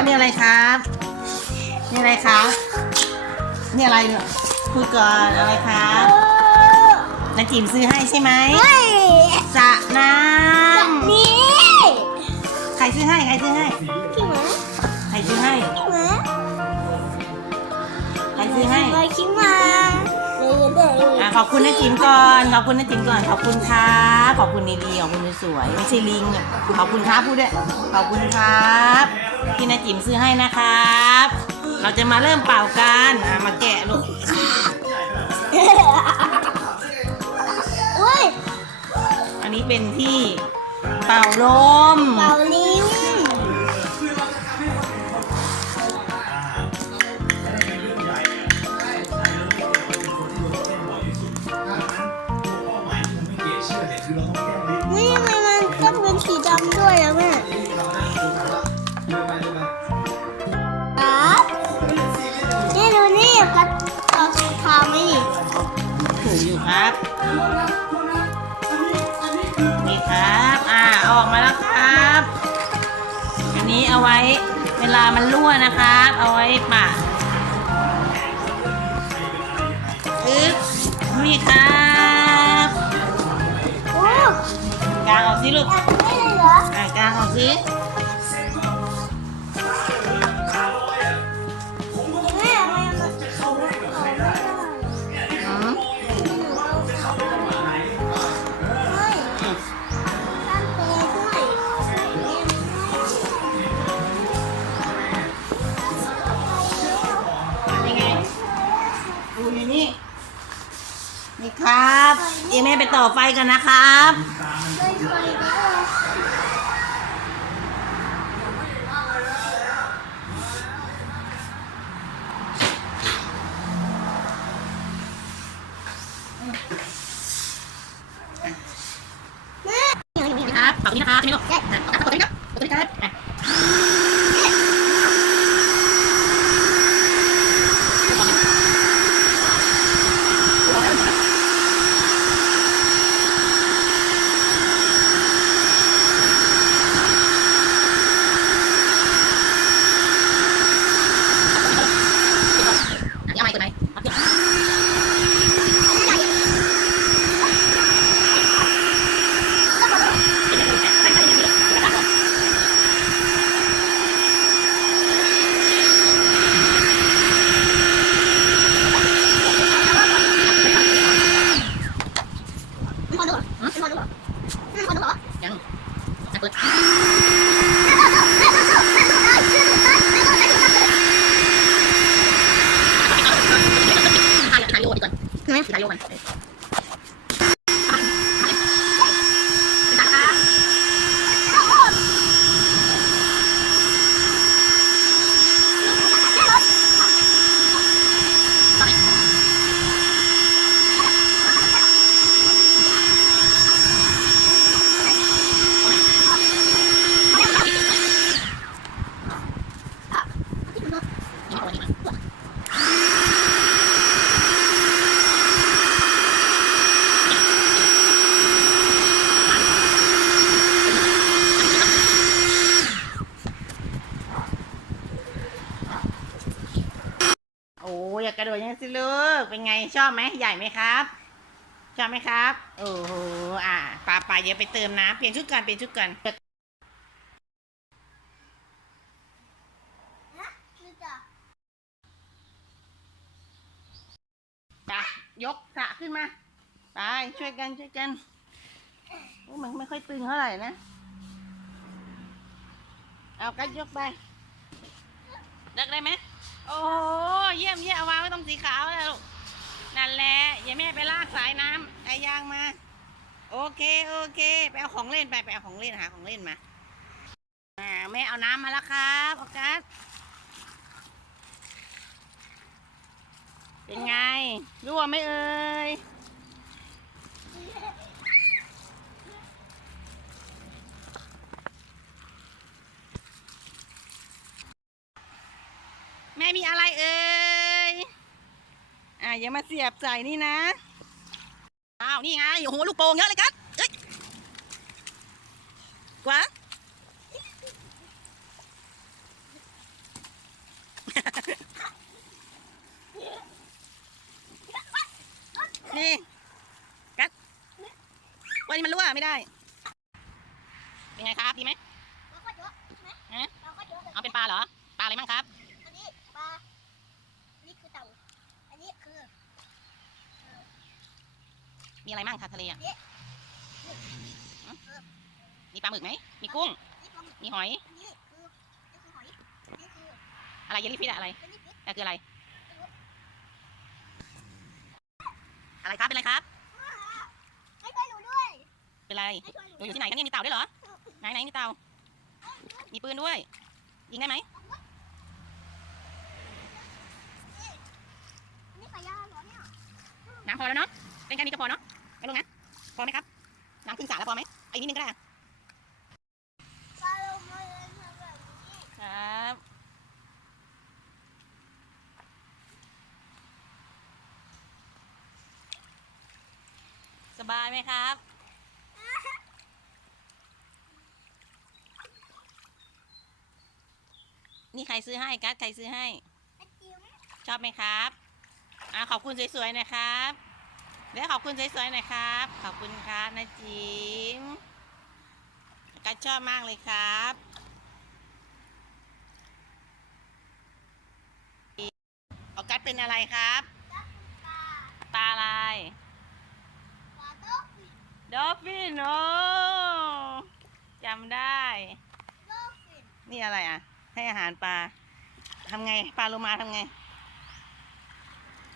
ครับนี่อะไรครับนี่อะไรครับนี่อะไรเนี่ยพูดก่อนอะไรครับนาจิ๋มซื้อให้ใช่ไหมเฮ้ยสระน้นี่ำใครซื้อให้ใครซื้อให้ ขอบคุณนาจิ๋มก่อน ขอบคุณนาจิ๋มก่อน ขอบคุณครับขอบคุณดีๆขอบคุณสวยๆไม่ใช่ลิงอะขอบคุณครับพูดด้วยขอบคุณครับที่นาจิ๋มซื้อให้นะครับ เราจะมาเริ่มเป่ากันอะมาแกะลูกเฮ้ยอันนี้เป็นที่เป่าลม เป่าลิ้ ลามันรั่วนะครับ เอาไว้ปะอึ๊บนี่ครับโอ้กางออกสิลูกแอบไม่เลยเหรออ่ากางออกสิ ต่อไฟกันนะครับไม่เคยได้ครับเป่านี้นะครับใช่ไหมลูกอะเอาตัวนี้ครับเอาตัวนี้ครับอะเอาไม้ตัวไหนเอาตัวไหน ไม่พอดูเหรอไม่พอดูเหรอไม่พอดูเหรอ ยังอะเปิดถ่ายถ่ายโยน ก่อนทำไมถ่ายโยนก่อน โอ้ยอยากกระโดดอยังนั้นสิลูก เป็นไง ชอบไหมใหญ่ไหมครับชอบไหมครับ โอ้โหอะป่าป่าเดี๋ยวไปเติมน้ำเปลี่ยนชุดก่อนเปลี่ยนชุดก่อนไปยกสะขึ้นมา ไป ช่วยกันช่วยกันโอ้มันไม่ค่อยตึงเท่าไหร่นะ เอากัดยกไปดักได้ไหมโอ้โหเยี่ยมเยี่ยมเอาวางไว้ตรงสีขาวเลยลูก นั่นแหละอย่าแม่ไปลากสายน้ำไอ้ยางมา โอเคโอเคไปเอาของเล่นไปไปเอาของเล่นหาของเล่นมาอ่าแม่เอาน้ำมาแล้วครับออกัสเป็นไงรั่วไหมเอ่ยแม่มีอะไรเอ่ย อ่าอย่ามาเสียบใส่นี่นะ อ้าว นี่ไง โอ้โห ลูกโป่งเยอะเลยครับเอ้ยกวางนี่กัดวันนี้มันรั่วไม่ได้ เป็นไงครับ ดีไหมเราก็เยอะไหมฮะเราก็เยอะเอาเป็นปลาเหรอ ปลาอะไรมั่งครับ อันนี้ปลาอันนี้คือเต่าอันนี้คือ มีอะไรมั่งครับทะเลอะเอ๊ะหืมมีปลาหมึกไหม มีกุ้งนี่ปลาหมึกมีหอยอันนี้คือนี่คือหอยนี่คืออะไรเยลลี่ฟิชอะอะไรอันนี้คือแต่คืออะไร อะไรครับ เป็นอะไรครับให้ช่วยหนูด้วยเป็นไรให้ช่วยหนูหนูอยู่ที่ไหนกันเนี่ยมีเต่าด้วยเหรอ ไหนไหนมีเต่า มีปืนด้วย ยิงได้ไหมอันนี้ปลายาเหรอเนี่ยน้ำพอแล้วเนาะ เป็นแค่นี้ก็พอเนาะ ไม่ลงนะ พอไหมครับ น้ำครึ่งสระแล้วพอไหมเอาอีกนิดนึงก็ได้อะปลาโลมาเลยทำแบบนี้ครับสบายไหมครับ นี่ใครซื้อให้กัสใครซื้อให้ไอ้จิ๋มชอบไหมครับ อ่าขอบคุณสวยๆหนะครับ เดี๋ยวขอบคุณสวยๆหนะครับ ขอบคุณครับนะจิมกัดชอบมากเลยครับออกัสเป็นอะไรครับปลาปลาอะไรปลาต๊อกฟินดอฟฟินโอ้จำได้ต๊อกฟินนี่อะไรอะ ให้อาหารปลาทำไงปลาโลมาทำไง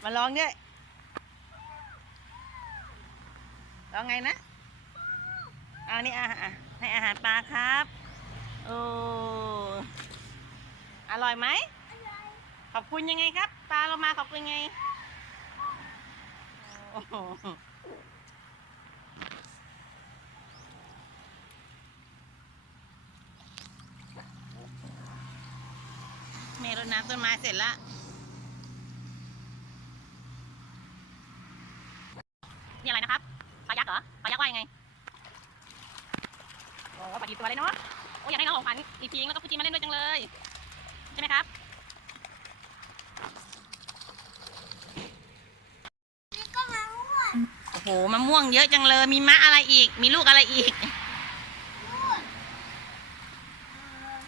มาลองด้วย ลองไงนะเอานี่อาหารให้อาหารปลาครับ โอ้อร่อยไหมอะไรขอบคุณยังไงครับ ปลาโลมาขอบคุณไงโอ้โหเมรดน้ำต้นไม้เสร็จแล้วนี่อะไรนะครับ ยักษ์เหรอปลายักษ์ว่ายังไงโอ้ปลากี่ตัวเลยเนาะโอ้อยากให้น้องของขวัญอีพิงแล้วก็พุจิมาเล่นด้วยจังเลย ใช่ไหมครับนี่ก็มาอ้วนโอ้โหมะม่วงเยอะจังเลย มีมะอะไรอีก มีลูกอะไรอีกอ้วนเออ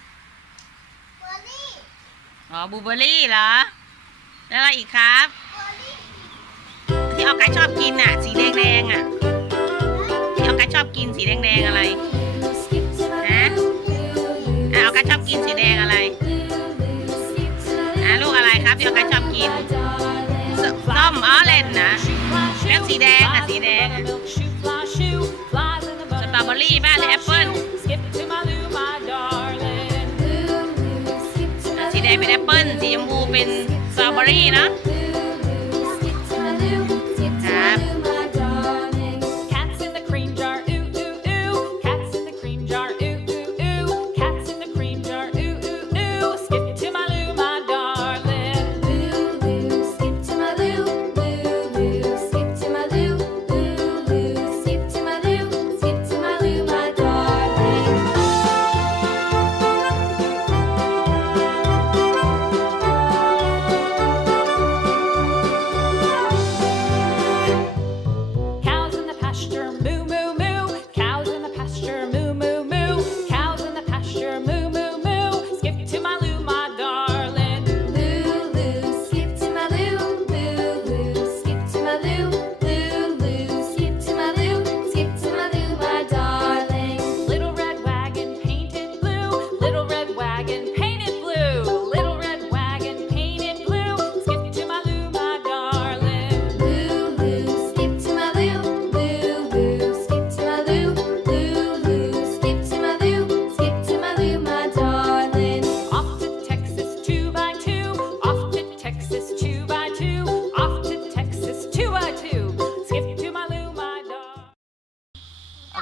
เบอร์รี่อ๋อบลูเบอร์รี่เหรอ แล้วอะไรอีกครับเบอร์รี่ที่ออกัสชอบกินอะ สีแดงแดงๆอะที่ ออกัสชอบกินสีแดงแดงๆอะไรฮะอะออกัสชอบกินสีแดงอะไรอะลูกอะไรครับที่ออกัสชอบกินส้มออเลนนะแล้วสีแดงอะสีแดงอะสตรอเบอรี่บ้างหรือแอปเปิ้ลสีแดงเป็นแอปเปิ้ลสีชมพูเป็นสตรอเบอรี่นะ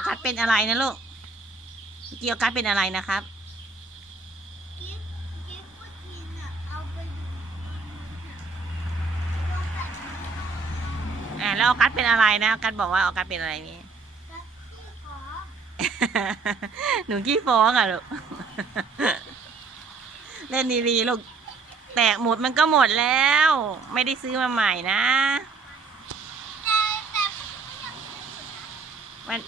กัสเป็นอะไรนะลูกเมื่อกี้ออกัสเป็นอะไรนะครับกิ๊บกิ๊บผู้กินอะเอาไปดูลงแบบนี้อ่าแล้วออกัสเป็นอะไรนะออกัสบอกว่าออกัสเป็นอะไรนี่แล้วที่ขอหนูขี้ฟ้องอะลูก เล่นดีๆลูก แตกหมดมันก็หมดแล้ว ไม่ได้ซื้อมาใหม่นะแต่แต่มัน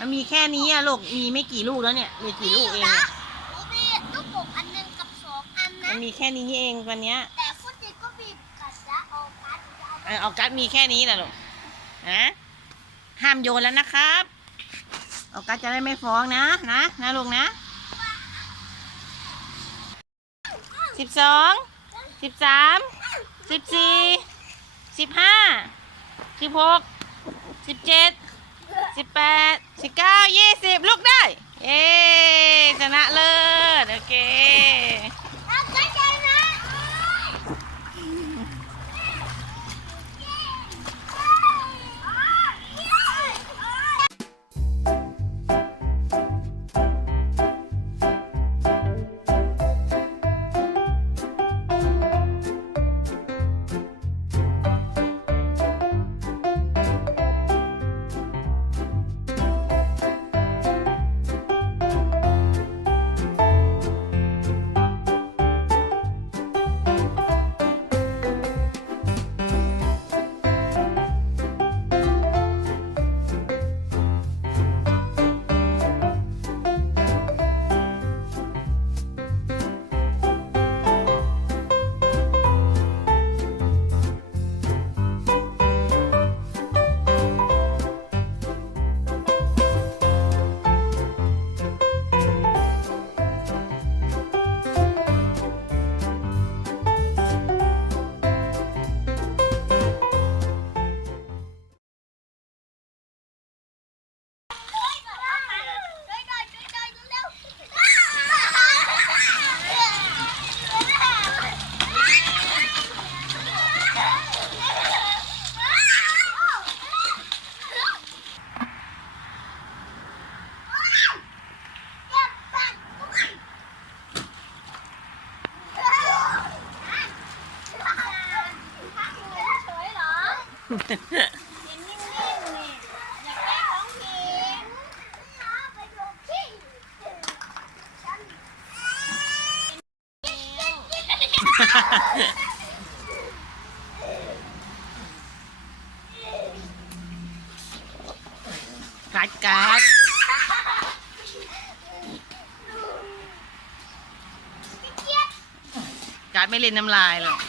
มันมีแค่นี้อะลูก มีไม่กี่ลูกแล้วเนี่ยเหลือกี่ลูกเองนะอะหนูมีลูกโป่งอันหนึงกับสองอันมันะ นมีแค่นี้เองวันเนี้ยแต่ฟุตดีก็มีกัดจะเอากัดจะเอาเออเอากัดมีแค่นี้แหละลูกนะห้ามโยนแล้วนะครับเอากัดจะได้ไม่ฟ้องนะนะนะลูกนะสิบสองสิบสามสิบสี่สิบห้าสิบหกสิบเจ็ด สิบแปดสิบเก้ายี่สิบลูกได้ เย้ชนะเลิศโอเค กัดกัดกัดไม่เล่นน้ำลายหรอก